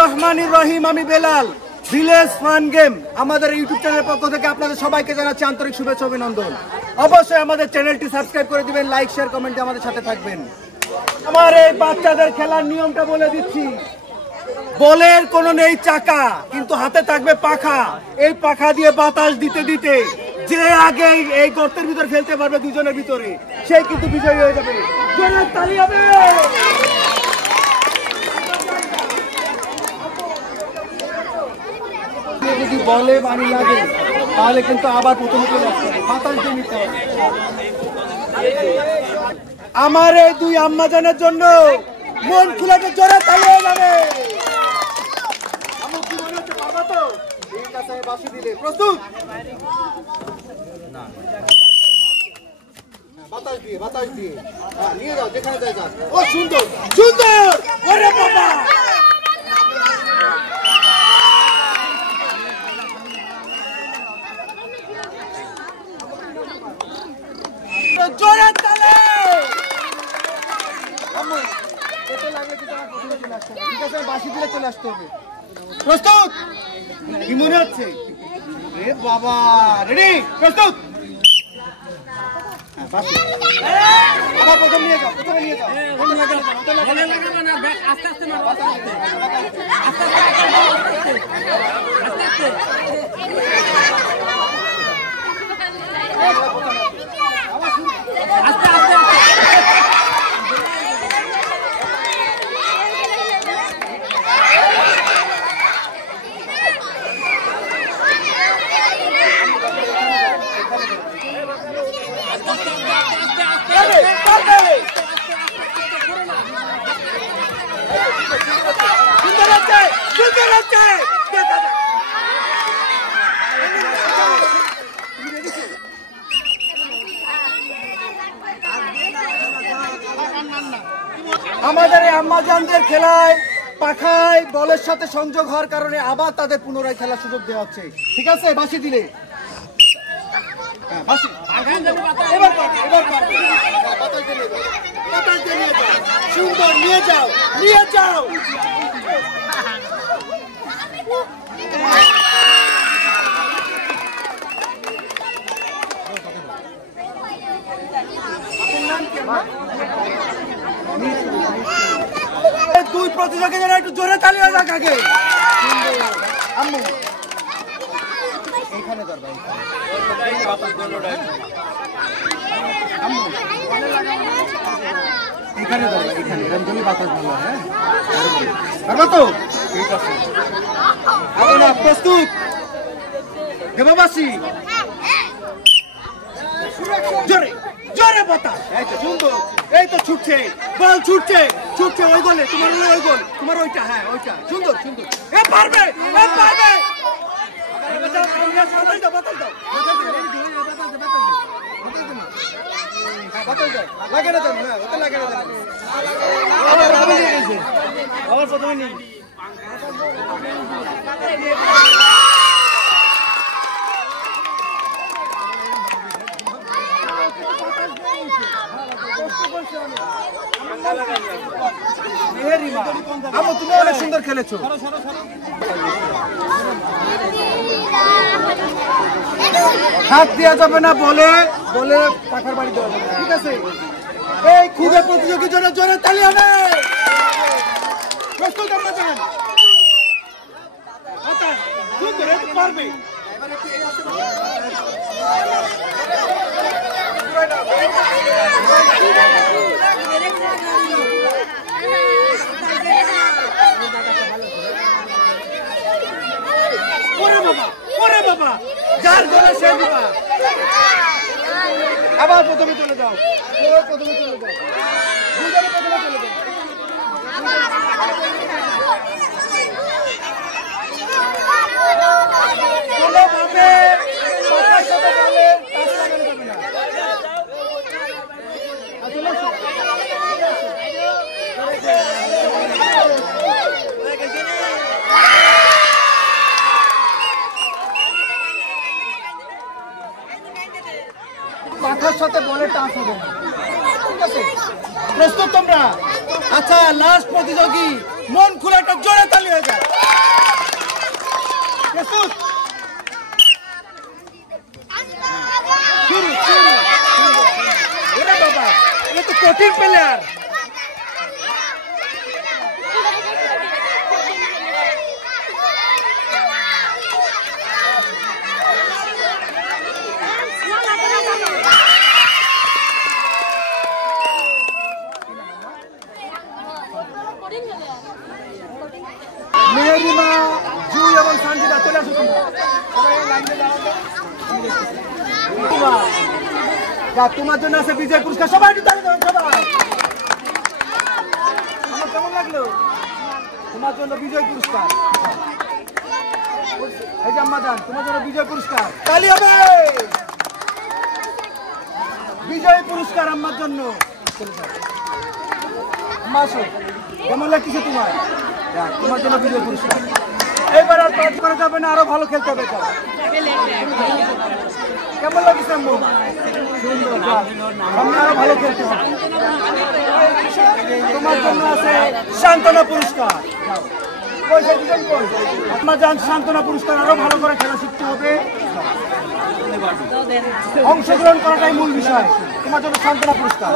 রহমানির রহিম, আমি Belal. Village fun game আমাদের ইউটিউব চ্যানেলের পক্ষ থেকে আপনাদের সবাইকে জানাচ্ছি আন্তরিক শুভেচ্ছা অভিনন্দন। অবশ্যই আমাদের চ্যানেলটি সাবস্ক্রাইব করে দিবেন, লাইক শেয়ার কমেন্টে আমাদের সাথে থাকবেন। আমার এই বাচ্চাদের খেলার নিয়মটা বলে দিচ্ছি। বলের কোনো নেই চাকা, কিন্তু হাতে থাকবে পাখা। এই পাখা দিয়ে বাতাস দিতে দিতে যে আগে এই গর্তের ভিতর ফেলতে পারবে দুজনের ভিতরে, সে কিন্তু বিজয়ী হয়ে যাবে। জোরে তালি হবে। যদি বলে পানি লাগে তাহলে কিন্তু আবার প্রথমে চলে আসতে হবে, বাতাস দিয়ে নিতে হবে। আমার এই দুই আম্মাজানের জন্য মন খুলে জোরে তালি হয়ে যাবে। প্রস্তুত? বাতাস দিয়ে নিয়ে যাও যেখানে যাই যাও। ও সুন্দর সুন্দর, ওরে বাবা। জোরে তালে। ঠিক আছে, বাঁশি দিলে চলে আসতে হবে। প্রস্তুত? কি মনে হচ্ছে? রে বাবা, রেডি? প্রস্তুত? আবার প্রথম নিয়ে যাও, প্রথমে নিয়ে যাও। আস্তে আস্তে আমাদের এই আম্মাজানদের খেলায় পাখায় বলের সাথে সংযোগ হওয়ার কারণে আবার তাদের পুনরায় খেলার সুযোগ দেওয়া হচ্ছে। ঠিক আছে, বাঁশি দিলে সুন্দর, নিয়ে যাও নিয়ে যাও। দুই প্রতিযোগীরা একটু জোরে তালি হয়ে যাক আগে। আম্মু এইখানে ধরবা, আম্মু এখানে ধরবা, এখানে রঞ্জনী বাতাস ভালো। হ্যাঁ পারবা তো? ঠিক আছে, আগে না। প্রস্তুত? দেবাবাসী জোরে জোরে বাতাস। এই তো সুন্দর, এই তো ছুটছে বল, ছুটছে ছুটছে ওই গোলে, তোমার ওই গোল, তোমার ওইটা। হ্যাঁ ওইটা সুন্দর সুন্দর। এ পারবে, এ পারবে। লাগে না তো? হ্যাঁ ওটা লাগে না। আবার প্রথমে নেই। তুমি অনেক সুন্দর খেলেছো। হাত দেওয়া যাবে না, বলে বলে পাখার বাড়ি দেওয়া যাবে। ঠিক আছে, এই খুদে প্রতিযোগীর জন্য জোরে তালি হবে। প্রস্তুত? আমরা জানেন সুন্দর, পারবে। ওরে বাবা, যার গলা সে দিবা। আবার প্রথমে চলে যাও, প্রথমে চলে যাও, প্রথমে চলে যাও। পাখার সাথে বলে টাচ হবে না। লাগতেছে? প্রস্তুত তোমরা? আচ্ছা, লাস্ট প্রতিযোগী মন খুলে একটা জোরে তালি হয়ে যায়। প্রস্তুত? শুরু শুরু। ওরে বাবা, এটা তো কঠিন প্লেয়ার। মেহরিমা, জুই এবং সঞ্জিতা চলে আসো তোমরা। যা তোমার জন্য আছে বিজয় পুরস্কার। সবাই একটু তালি দাও সবাই। আমার কেমন লাগলো? তোমার জন্য বিজয় পুরস্কার। এই যে আম্মা জান, তোমার জন্য বিজয় পুরস্কার। তালি হবে। বিজয় পুরস্কার আম্মার জন্য। আম্মা আসো, কেমন লাগছে তোমার? তোমার জন্য বিজয় পুরস্কার। এবার আর কাজ করা যাবে না, আরো ভালো খেলতে হবে। কেমন লাগছে আম্মু? সুন্দর, সামনে আরো ভালো খেলতে হবে। তোমার জন্য আছে সান্ত্বনা পুরস্কার। পয়সা দিবেন কই? আপনার যান সান্ত্বনা পুরস্কার। আরো ভালো করে খেলা শিখতে হবে, অংশগ্রহণ করাটাই মূল বিষয়। তোমার জন্য সান্ত্বনা পুরস্কার।